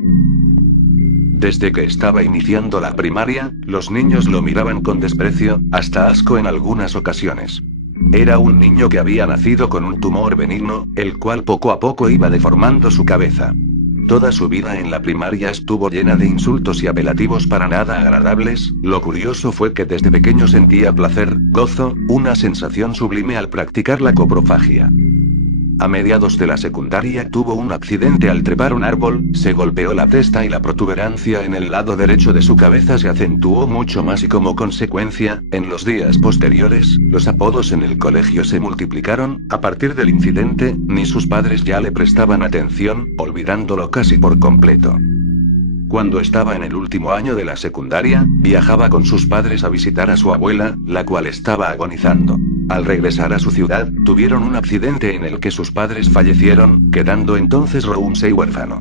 Desde que estaba iniciando la primaria, los niños lo miraban con desprecio, hasta asco en algunas ocasiones. Era un niño que había nacido con un tumor benigno, el cual poco a poco iba deformando su cabeza. Toda su vida en la primaria estuvo llena de insultos y apelativos para nada agradables. Lo curioso fue que desde pequeño sentía placer, gozo, una sensación sublime al practicar la coprofagia. A mediados de la secundaria tuvo un accidente al trepar un árbol, se golpeó la testa y la protuberancia en el lado derecho de su cabeza se acentuó mucho más y como consecuencia, en los días posteriores, los apodos en el colegio se multiplicaron. A partir del incidente, ni sus padres ya le prestaban atención, olvidándolo casi por completo. Cuando estaba en el último año de la secundaria, viajaba con sus padres a visitar a su abuela, la cual estaba agonizando. Al regresar a su ciudad, tuvieron un accidente en el que sus padres fallecieron, quedando entonces Romsey huérfano.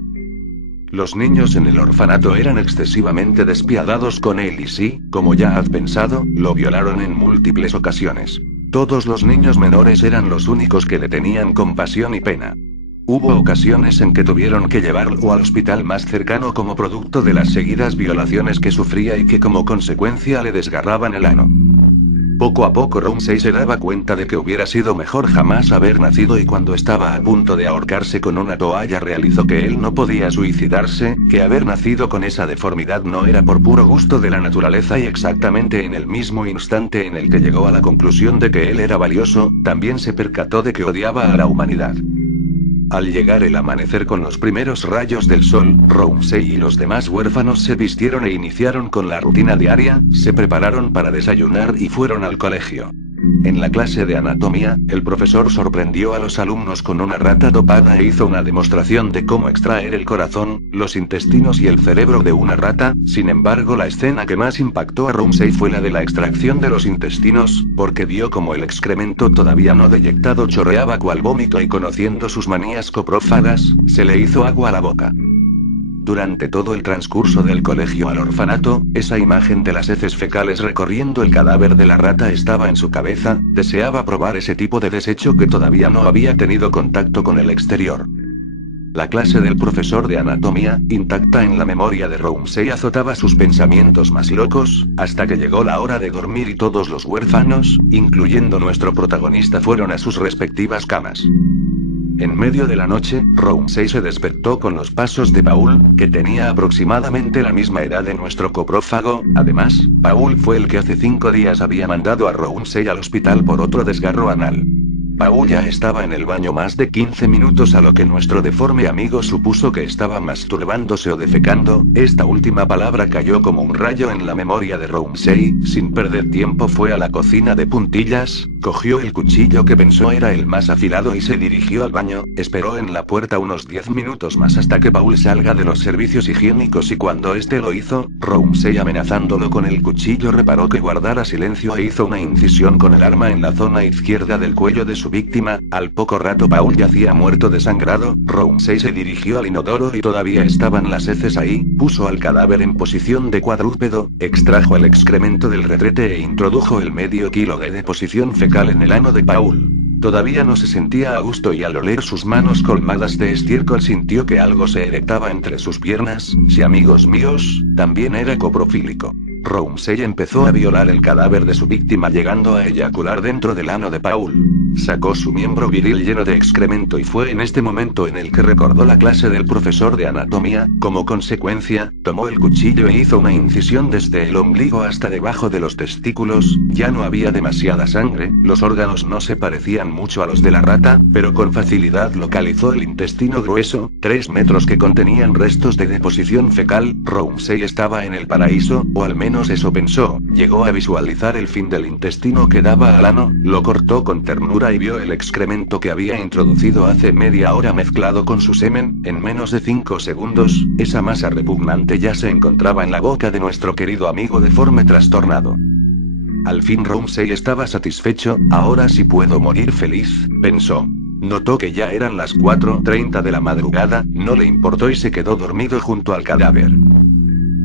Los niños en el orfanato eran excesivamente despiadados con él y sí, como ya has pensado, lo violaron en múltiples ocasiones. Todos los niños menores eran los únicos que le tenían compasión y pena. Hubo ocasiones en que tuvieron que llevarlo al hospital más cercano como producto de las seguidas violaciones que sufría y que como consecuencia le desgarraban el ano. Poco a poco Romsey se daba cuenta de que hubiera sido mejor jamás haber nacido y cuando estaba a punto de ahorcarse con una toalla realizó que él no podía suicidarse, que haber nacido con esa deformidad no era por puro gusto de la naturaleza y exactamente en el mismo instante en el que llegó a la conclusión de que él era valioso, también se percató de que odiaba a la humanidad. Al llegar el amanecer con los primeros rayos del sol, Romsey y los demás huérfanos se vistieron e iniciaron con la rutina diaria, se prepararon para desayunar y fueron al colegio. En la clase de anatomía, el profesor sorprendió a los alumnos con una rata dopada e hizo una demostración de cómo extraer el corazón, los intestinos y el cerebro de una rata. Sin embargo, la escena que más impactó a Romsey fue la de la extracción de los intestinos, porque vio como el excremento todavía no deyectado chorreaba cual vómito y conociendo sus manías coprófagas, se le hizo agua a la boca. Durante todo el transcurso del colegio al orfanato, esa imagen de las heces fecales recorriendo el cadáver de la rata estaba en su cabeza, deseaba probar ese tipo de desecho que todavía no había tenido contacto con el exterior. La clase del profesor de anatomía, intacta en la memoria de Romsey, azotaba sus pensamientos más locos, hasta que llegó la hora de dormir y todos los huérfanos, incluyendo nuestro protagonista, fueron a sus respectivas camas. En medio de la noche, Romsey se despertó con los pasos de Paul, que tenía aproximadamente la misma edad de nuestro coprófago. Además, Paul fue el que hace 5 días había mandado a Romsey al hospital por otro desgarro anal. Paul ya estaba en el baño más de 15 minutos, a lo que nuestro deforme amigo supuso que estaba masturbándose o defecando. Esta última palabra cayó como un rayo en la memoria de Romsey. Sin perder tiempo fue a la cocina de puntillas, cogió el cuchillo que pensó era el más afilado y se dirigió al baño. Esperó en la puerta unos 10 minutos más hasta que Paul salga de los servicios higiénicos y cuando este lo hizo, Romsey, amenazándolo con el cuchillo, reparó que guardara silencio e hizo una incisión con el arma en la zona izquierda del cuello de su víctima. Al poco rato Paul yacía muerto desangrado. Romsey se dirigió al inodoro y todavía estaban las heces ahí, puso al cadáver en posición de cuadrúpedo, extrajo el excremento del retrete e introdujo el medio kilo de deposición fecal en el ano de Paul. Todavía no se sentía a gusto y al oler sus manos colmadas de estiércol sintió que algo se erectaba entre sus piernas. Sí, amigos míos, también era coprofílico. Romsey empezó a violar el cadáver de su víctima llegando a eyacular dentro del ano de Paul. Sacó su miembro viril lleno de excremento y fue en este momento en el que recordó la clase del profesor de anatomía. Como consecuencia, tomó el cuchillo e hizo una incisión desde el ombligo hasta debajo de los testículos. Ya no había demasiada sangre, los órganos no se parecían mucho a los de la rata, pero con facilidad localizó el intestino grueso, 3 metros, que contenían restos de deposición fecal. Romsey estaba en el paraíso, o al menos eso pensó. Llegó a visualizar el fin del intestino que daba al ano, lo cortó con ternura y vio el excremento que había introducido hace media hora mezclado con su semen. En menos de 5 segundos, esa masa repugnante ya se encontraba en la boca de nuestro querido amigo deforme trastornado. Al fin Romsey estaba satisfecho. Ahora sí puedo morir feliz, pensó. Notó que ya eran las 4:30 de la madrugada, no le importó y se quedó dormido junto al cadáver.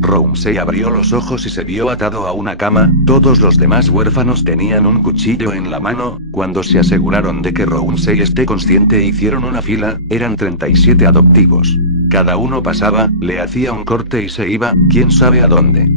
Romsey abrió los ojos y se vio atado a una cama. Todos los demás huérfanos tenían un cuchillo en la mano. Cuando se aseguraron de que Romsey esté consciente, hicieron una fila. Eran 37 adoptivos. Cada uno pasaba, le hacía un corte y se iba, quién sabe a dónde.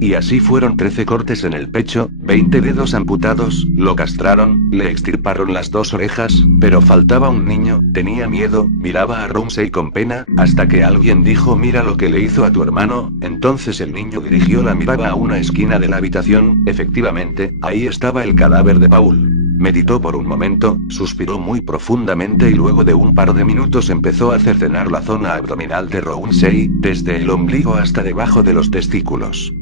Y así fueron 13 cortes en el pecho, 20 dedos amputados, lo castraron, le extirparon las 2 orejas, pero faltaba un niño, tenía miedo, miraba a Ramsey con pena, hasta que alguien dijo mira lo que le hizo a tu hermano, entonces el niño dirigió la mirada a una esquina de la habitación, efectivamente, ahí estaba el cadáver de Paul. Meditó por un momento, suspiró muy profundamente y luego de un par de minutos empezó a cercenar la zona abdominal de Ramsey, desde el ombligo hasta debajo de los testículos.